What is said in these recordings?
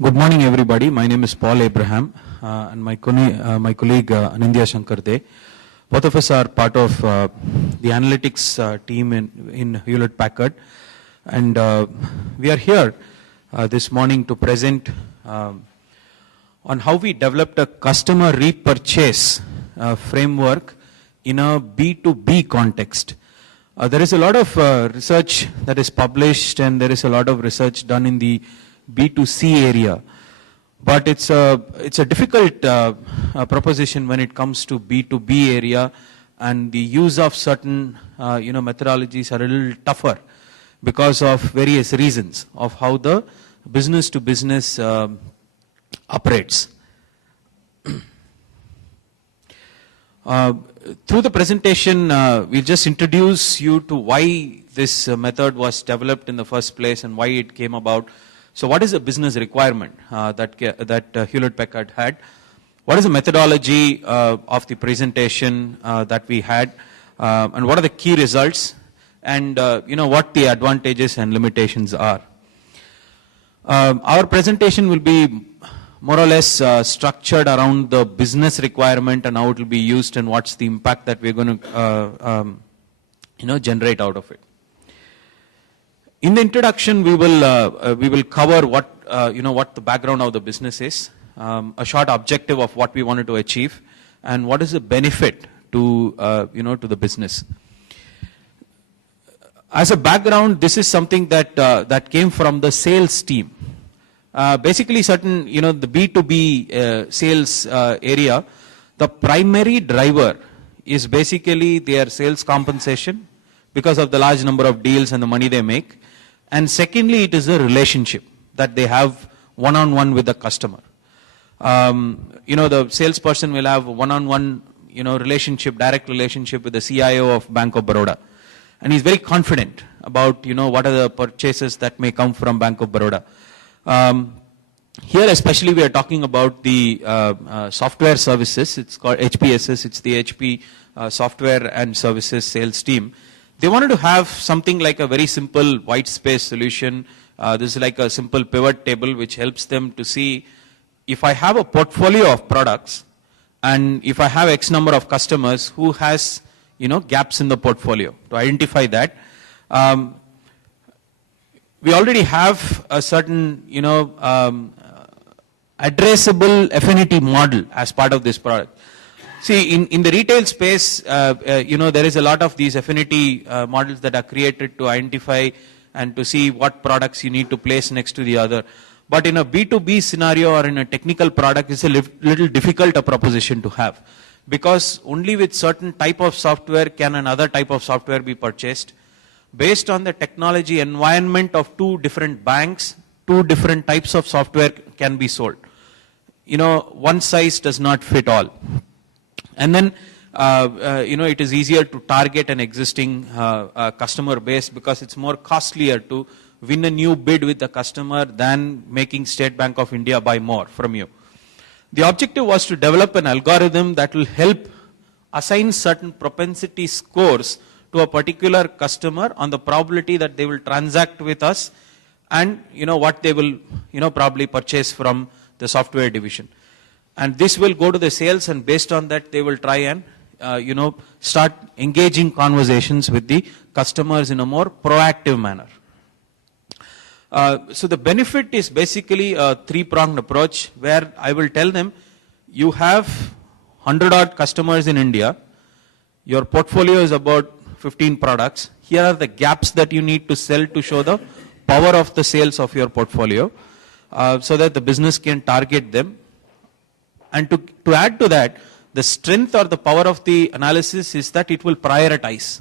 Good morning, everybody. My name is Paul Abraham, and my colleague Anindya Shankarde. Both of us are part of the analytics team in Hewlett-Packard, and we are here this morning to present on how we developed a customer repurchase framework in a B2B context. There is a lot of research that is published, and there is a lot of research done in the B2C area, but it's a difficult proposition when it comes to B2B area, and the use of certain methodologies are a little tougher because of various reasons of how the business to business operates. Through the presentation, we'll just introduce you to why this method was developed in the first place and why it came about. So what is the business requirement that Hewlett-Packard had? What is the methodology of the presentation that we had? And what are the key results? And what the advantages and limitations are. Our presentation will be more or less structured around the business requirement and how it will be used and what's the impact that we're going to generate out of it. In the introduction, we will cover what what the background of the business is, a short objective of what we wanted to achieve, and what is the benefit to to the business. As a background, this is something that came from the sales team. Basically, certain the B2B sales area, the primary driver is basically their sales compensation because of the large number of deals and the money they make. And secondly, it is a relationship that they have one-on-one with the customer. The salesperson will have one-on-one, relationship, direct relationship with the CIO of Bank of Baroda. And he's very confident about, what are the purchases that may come from Bank of Baroda. Here especially we are talking about the software services. It's called HPSS. It's the HP software and services sales team. They wanted to have something like a very simple white space solution. This is like a simple pivot table which helps them to see if I have a portfolio of products and if I have X number of customers, who has gaps in the portfolio, to identify that. We already have a certain addressable affinity model as part of this product. See, in the retail space, there is a lot of these affinity models that are created to identify and to see what products you need to place next to the other. But in a B2B scenario or in a technical product, it's a little difficult a proposition to have, because only with certain type of software can another type of software be purchased. Based on the technology environment of two different banks, two different types of software can be sold. One size does not fit all. And then, it is easier to target an existing customer base because it's more costlier to win a new bid with the customer than making State Bank of India buy more from you. The objective was to develop an algorithm that will help assign certain propensity scores to a particular customer on the probability that they will transact with us and what they will probably purchase from the software division. And this will go to the sales, and based on that they will try and start engaging conversations with the customers in a more proactive manner. So the benefit is basically a three-pronged approach where I will tell them, you have 100 odd customers in India, your portfolio is about 15 products. Here are the gaps that you need to sell to show the power of the sales of your portfolio, so that the business can target them. And to add to that, the strength or the power of the analysis is that it will prioritize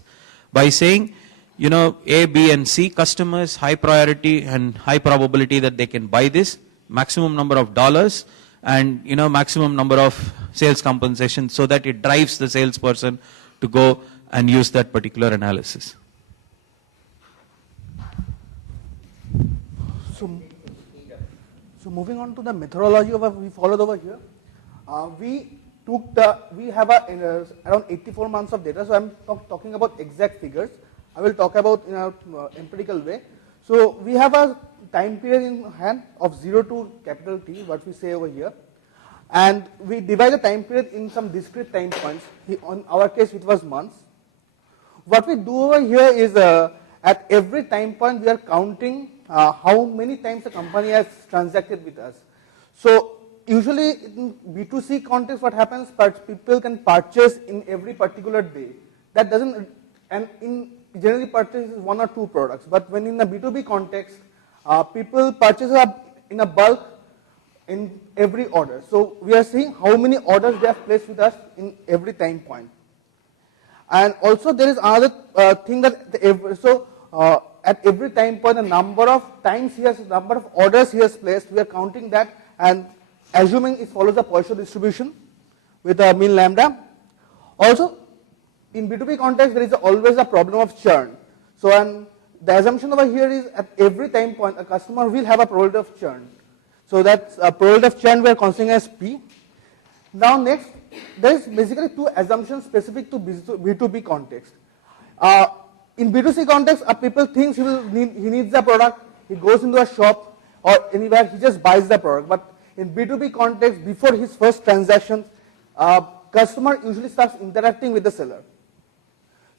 by saying, A, B, and C customers, high priority and high probability that they can buy this, maximum number of dollars, and maximum number of sales compensation, so that it drives the salesperson to go and use that particular analysis. So moving on to the methodology we followed over here, we have around 84 months of data. So I'm talking about exact figures. I will talk about in an empirical way. So we have a time period in hand of 0 to capital T, what we say over here. And we divide the time period in some discrete time points. On our case, it was months. What we do over here is at every time point, we are counting how many times the company has transacted with us. So usually in B2C context, what happens, people can purchase in every particular day. That doesn't, and in generally purchase one or two products. But when in a B2B context, people purchase in a bulk in every order. So we are seeing how many orders they have placed with us in every time point. And also there is another thing that at every time point, the number of orders he has placed, we are counting that and assuming it follows the Poisson distribution with a mean lambda. Also, in B2B context, there is always a problem of churn. So, the assumption over here is at every time point, a customer will have a probability of churn. So that's a probability of churn we are considering as P. Now next, there is basically two assumptions specific to B2B context. In B2C context, people think he needs the product, he goes into a shop or anywhere, he just buys the product. But in B2B context, before his first transaction, customer usually starts interacting with the seller.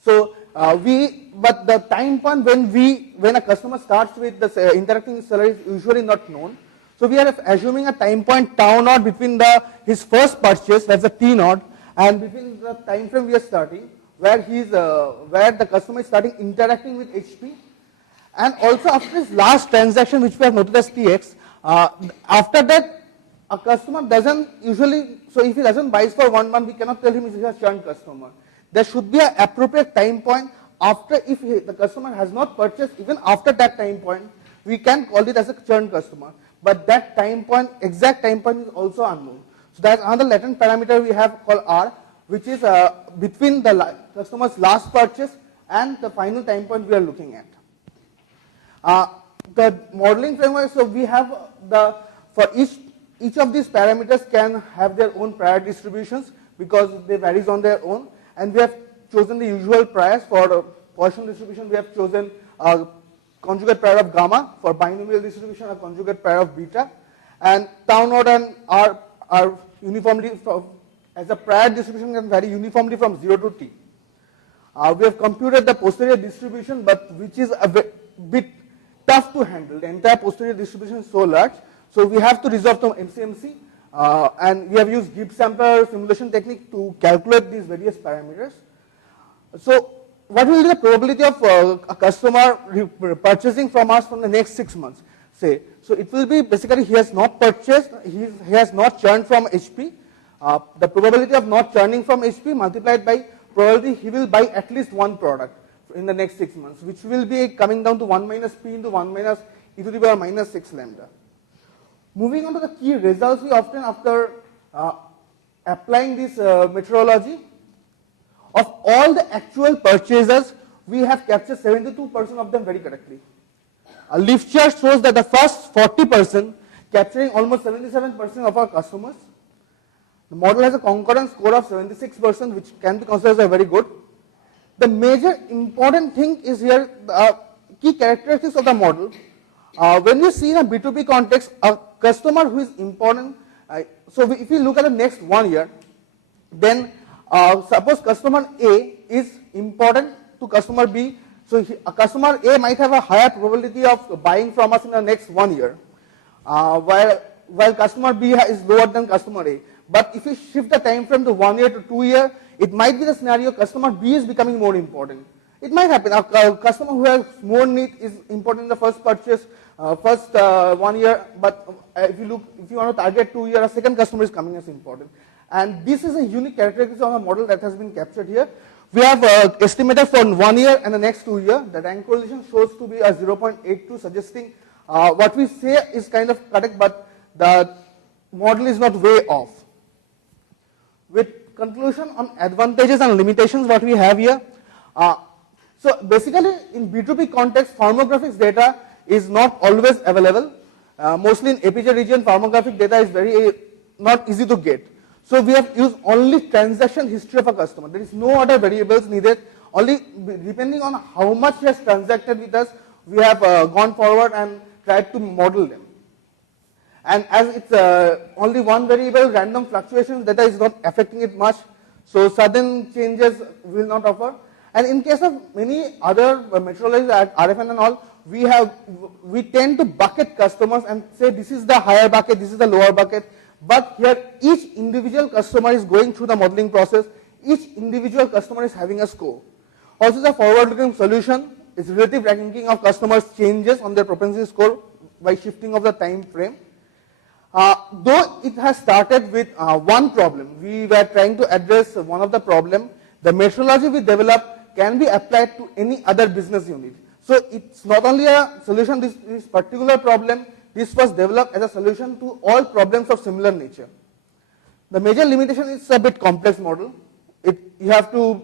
So but the time point when a customer starts with the interacting with the seller is usually not known. So we are assuming a time point tau naught between his first purchase, that's the T naught, and between the time frame we are starting, where the customer is starting interacting with HP. And also after his last transaction, which we have noted as TX, after that, a customer doesn't usually, so if he doesn't buy for 1 month, we cannot tell him he's a churn customer. There should be an appropriate time point after, if the customer has not purchased, even after that time point, we can call it as a churn customer. But that time point, exact time point is also unknown. So that's another latent parameter we have called R, which is between the customer's last purchase and the final time point we are looking at. The modeling framework, so we have for each of these parameters can have their own prior distributions because they varies on their own. And we have chosen the usual priors for Poisson distribution. We have chosen conjugate pair of gamma for binomial distribution, a conjugate pair of beta, and tau naught and R are uniformly as a prior distribution can vary uniformly from 0 to T. We have computed the posterior distribution, but which is a bit tough to handle. The entire posterior distribution is so large, so we have to resort to MCMC, and we have used Gibbs sampler simulation technique to calculate these various parameters. So what will be the probability of a customer purchasing from us from the next 6 months? Say, so it will be basically he has not purchased, he has not churned from HP. The probability of not churning from HP multiplied by probability he will buy at least one product in the next 6 months, which will be coming down to 1 minus P into 1 minus e to the power minus 6 lambda. Moving on to the key results, we often after applying this methodology, of all the actual purchasers, we have captured 72% of them very correctly. A lift chart shows that the first 40% capturing almost 77% of our customers. The model has a concordance score of 76%, which can be considered as very good. The major important thing is here the key characteristics of the model. When you see in a B2B context, a customer who is important, so if we look at the next 1 year, then suppose customer A is important to customer B, so a customer A might have a higher probability of buying from us in the next 1 year, while customer B is lower than customer A. But if we shift the time frame to 1 year to 2 year, it might be the scenario customer B is becoming more important. It might happen. A customer who has more need is important in the first purchase, first 1 year, but if you want to target 2 years, a second customer is coming as important. And this is a unique characteristic of a model that has been captured here. We have estimated for 1 year and the next 2 years. The rank correlation shows to be a 0.82, suggesting what we say is kind of correct, but the model is not way off. With conclusion on advantages and limitations, what we have here. So basically, in B2B context, firmographics data is not always available. Mostly in APJ region, firmographic data is very not easy to get. So we have used only transaction history of a customer. There is no other variables needed. Only depending on how much he has transacted with us, we have gone forward and tried to model them. And as it's only one variable, random fluctuations, data is not affecting it much, so sudden changes will not occur. And in case of many other methodologies at RFN and all, we tend to bucket customers and say this is the higher bucket, this is the lower bucket. But here each individual customer is going through the modeling process, each individual customer is having a score. Also the forward-looking solution is relative ranking of customers changes on their propensity score by shifting of the time frame. Though it has started with one problem, we were trying to address one of the problem, the methodology we developed can be applied to any other business unit. So it's not only a solution to this particular problem, this was developed as a solution to all problems of similar nature. The major limitation is a bit complex model. You have to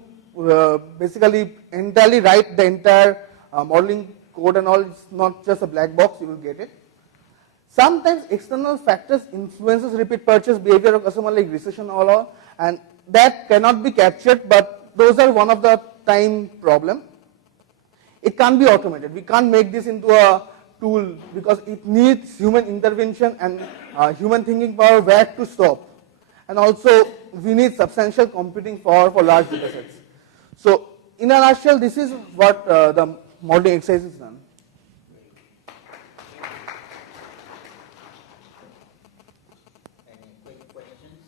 basically entirely write the entire modeling code and all. It's not just a black box, you will get it. Sometimes external factors influences repeat purchase behavior of customer like recession all, and that cannot be captured, but those are one of the time problem. It can't be automated. We can't make this into a tool because it needs human intervention and human thinking power where to stop. And also we need substantial computing power for large data sets. So in a nutshell, this is what the modeling exercise is done. Any quick questions?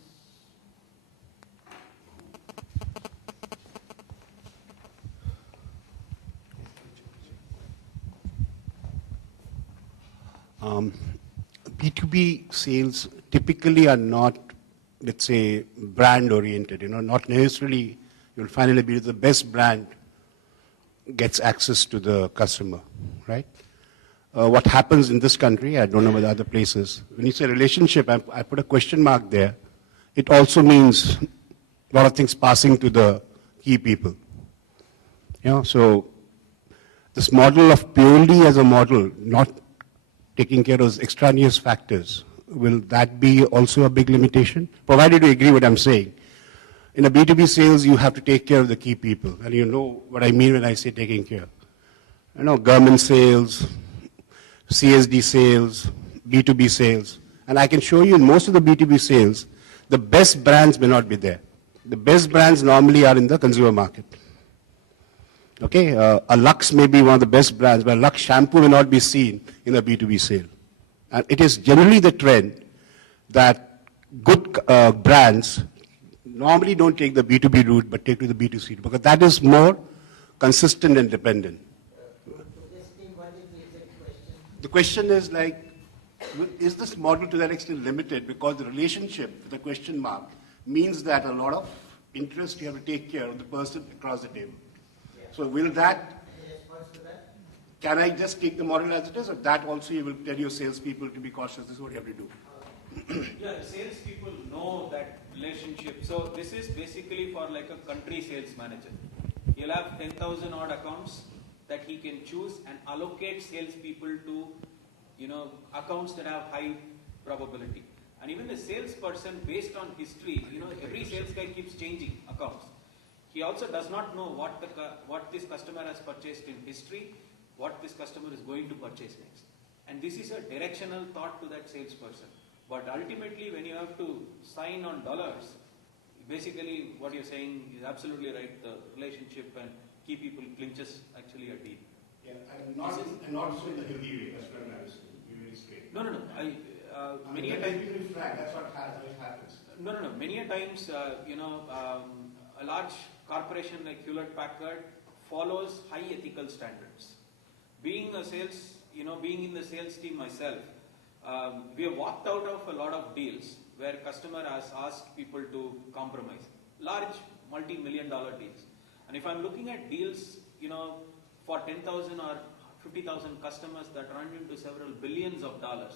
B2B sales typically are not, let's say, brand oriented, not necessarily you'll finally be the best brand gets access to the customer, right? What happens in this country, I don't know about other places, when you say relationship, I put a question mark there, it also means a lot of things passing to the key people. So this model of purely as a model, not taking care of those extraneous factors, will that be also a big limitation? Provided you agree what I'm saying. In a B2B sales, you have to take care of the key people. And you know what I mean when I say taking care. Government sales, CSD sales, B2B sales. And I can show you in most of the B2B sales, the best brands may not be there. The best brands normally are in the consumer market. Okay, a Lux may be one of the best brands, but a Lux shampoo may not be seen in a B2B sale. And it is generally the trend that good brands normally don't take the B2B route, but take to the B2C route, because that is more consistent and dependent. The question is like, is this model to that extent limited because the relationship with the question mark means that a lot of interest you have to take care of the person across the table. Yeah. So will that, can I just take the model as it is, or that also you will tell your salespeople to be cautious, this is what you have to do? Yeah, the salespeople know that relationship. So this is basically for like a country sales manager. He'll have 10,000 odd accounts that he can choose and allocate salespeople to, accounts that have high probability. And even the salesperson, based on history, every sales guy keeps changing accounts. He also does not know what this customer has purchased in history, what this customer is going to purchase next. And this is a directional thought to that salesperson. But ultimately, when you have to sign on dollars, basically what you're saying is absolutely right. The relationship and key people clinches actually a deal. Yeah, and not so in the healthy way. That's what I'm saying. You're very straight. No. Many a times. That's what happens. No. Many a times, a large corporation like Hewlett Packard follows high ethical standards. Being a sales, being in the sales team myself, we have walked out of a lot of deals where customer has asked people to compromise. Large multi-million-dollar deals. And if I'm looking at deals, for 10,000 or 50,000 customers that run into several billions of dollars,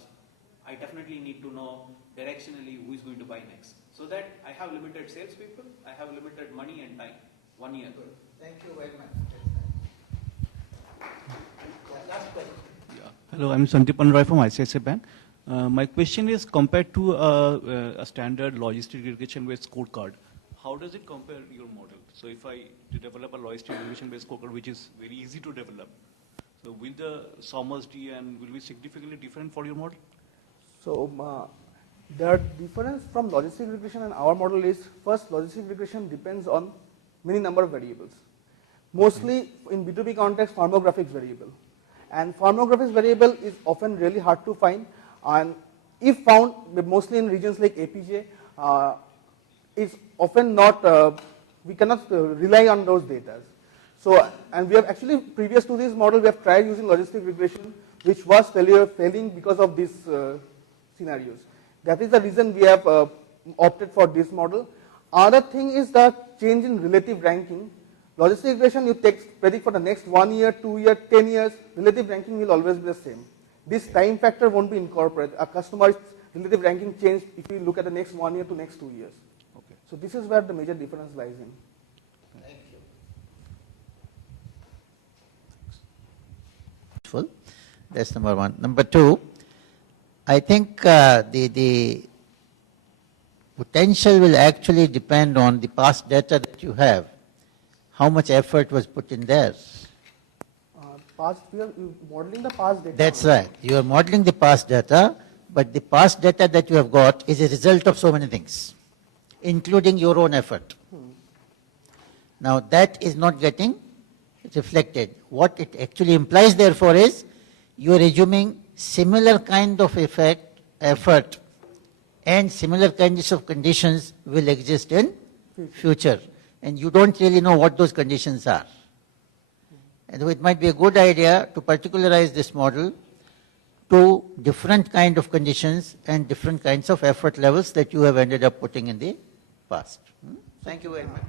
I definitely need to know directionally who is going to buy next. So that I have limited salespeople, I have limited money and time. 1 year. Good. Thank you very much. Last question. Yeah. Hello, I'm Santipan Roy from ICADBAI Bank. My question is, compared to a standard logistic regression-based scorecard, how does it compare your model? So if I develop a logistic regression-based scorecard, which is very easy to develop, will the SOMAS-D and will be significantly different for your model? So the difference from logistic regression and our model is, first, logistic regression depends on many number of variables. Mostly in B2B context, firmographics variable. And firmographics variable is often really hard to find, and if found mostly in regions like APJ, it's often not, we cannot rely on those data. So, and we have actually, previous to this model, we have tried using logistic regression, which was failing because of these scenarios. That is the reason we have opted for this model. Other thing is the change in relative ranking. Logistic regression, you predict for the next 1 year, 2 years, 10 years, relative ranking will always be the same. This time factor won't be incorporated. A customer's relative ranking changed if you look at the next 1 year to next 2 years. Okay. So this is where the major difference lies in. Thank you. That's number one. Number two, I think the potential will actually depend on the past data that you have. How much effort was put in there? We are modeling the past data. That's right. You are modeling the past data, but the past data that you have got is a result of so many things, including your own effort. Now that is not getting reflected. What it actually implies, therefore, is you are assuming similar kind of effort and similar kinds of conditions will exist in future. And you don't really know what those conditions are. And so it might be a good idea to particularize this model to different kind of conditions and different kinds of effort levels that you have ended up putting in the past. Thank you very much.